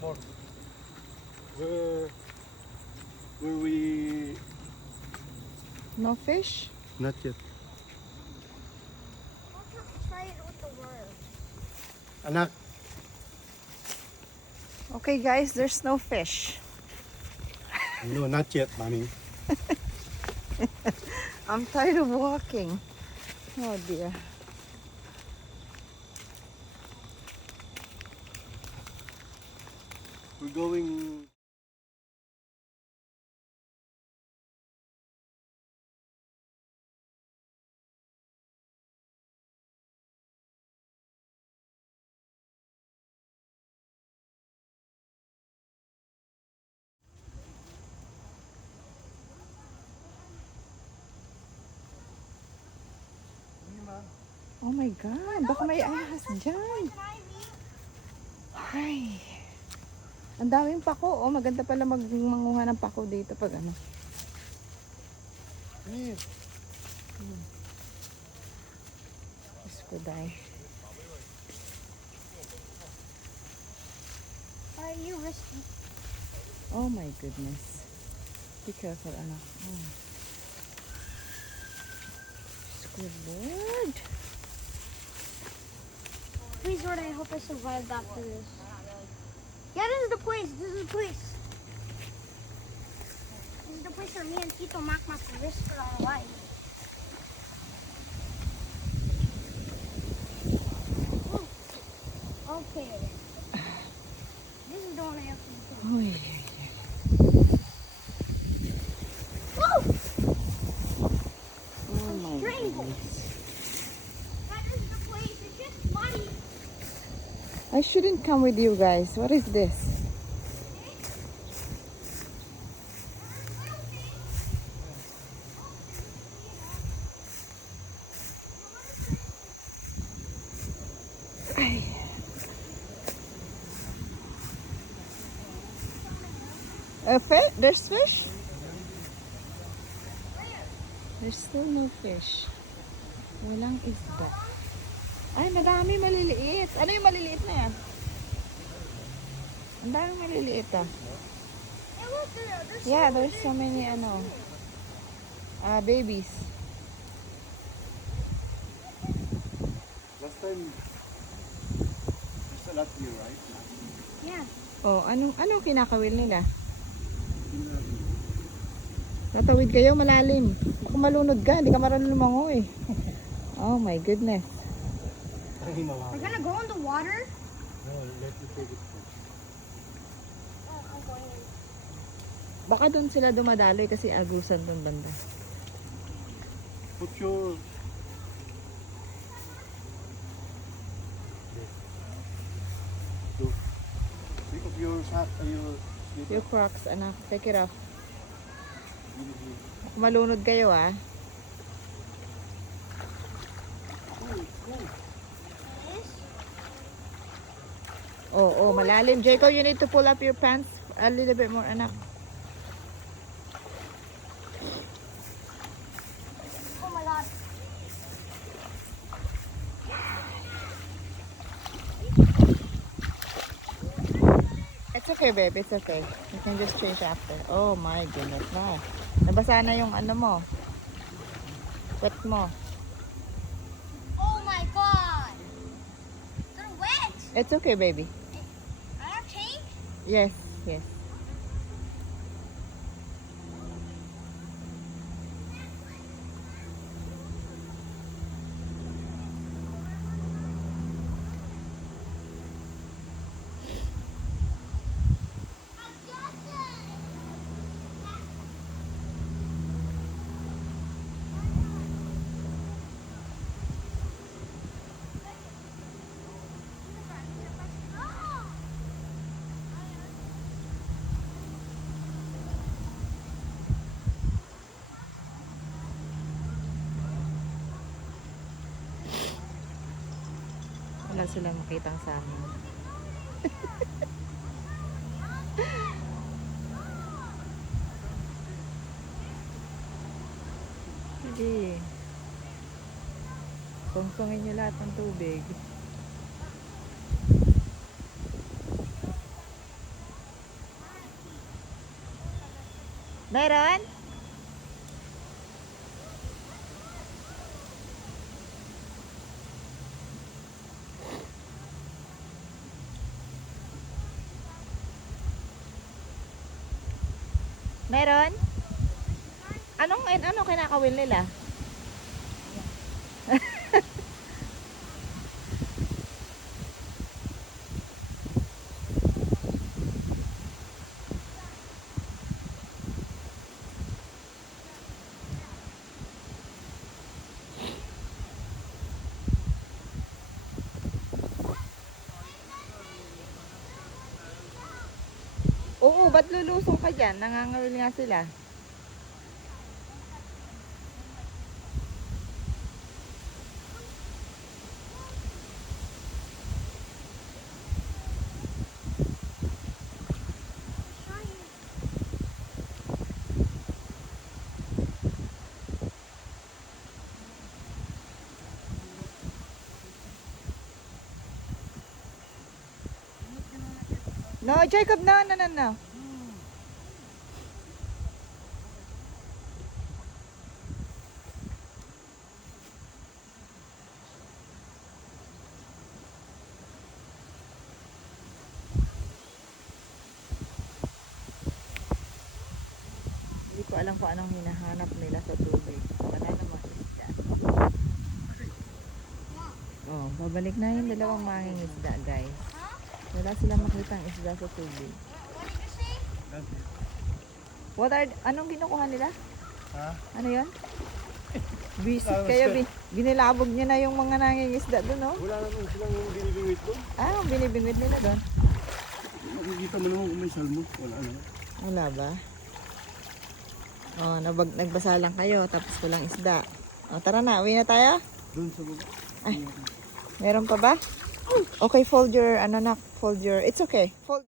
more. Where we... No fish? Not yet. Try it with the worm. Anak, Okay guys, there's no fish. no, not yet, mommy. I'm tired of walking. Oh dear. We're going... Oh my God, baka may ahas dyan. Ay. Ang daming pako. Oh, maganda pala manguha ng pako dito pag ano. Here. Iskuday. Are you risky? Oh my goodness. Be careful, anak. Oh. Squidward. Please, Lord, I hope I survived after this. Yeah, this is the place. This is the place. This is the place where me and Tito Mac must risk our life. Okay. This is the one I have to do. Uy. Whoa! Oh my Strangle. goodness. That is the place. It's just muddy. I shouldn't come with you guys. What is this? Ay. There's fish? There's still no fish. Walang isda. Ay, madami maliliit. Ano yung maliliit na yan? Ang dami maliliit ah. Hey, look, there's Yeah, there's so many babies. Last time, there's a lot here, right? Yeah. Oh, anong kinakawil nila? Natawid kayo malalim. Baka malunod ka, hindi ka marunong lumangoy. Oh my goodness. Ay, mama. We're gonna go in the water? No, let me take it first. I'm going in. Baka doon sila dumadaloy kasi agusan doon banda. Put your... Pick up your hat, Your Crocs, anak. Take it off. Baka malunod kayo ah. Oh, malalim. Jacob, you need to pull up your pants a little bit more, anak. Oh my god. It's okay, babe. It's okay. You can just change after. Oh my goodness. No. Nabasa na yung ano mo. Wet mo. Oh my god. They're wet. It's okay, baby. I have tank? Yes, yes. Wala sila makitang sa amin. Sige. Sungsungin nyo lahat ng tubig. Meron? Meron? Ano kinakawin nila? Oo, ba't lulusong ka dyan? Nangangawil nga sila. No, Jacob, no. Hindi ko alam kung anong hinahanap nila sa tubig. Wala namang isda. Oh, babalik na yung dalawang manging isda, guys. Wala silang makitang isda sa tubig. Anong kinukuha nila? Ha? Ano yon? Visit kayo, binilabog niya na yung mga nangingisda doon, no? Wala naman silang binibingwit doon. Ah, ang binibingwit nila doon. Makikita mo naman kung may salmon. Wala naman. Wala ba? Oh, nagbasa lang kayo, tapos walang isda. Oh, tara na, uwi na tayo. Doon sa baba. Meron pa ba? Okay, fold your, it's okay. Fold.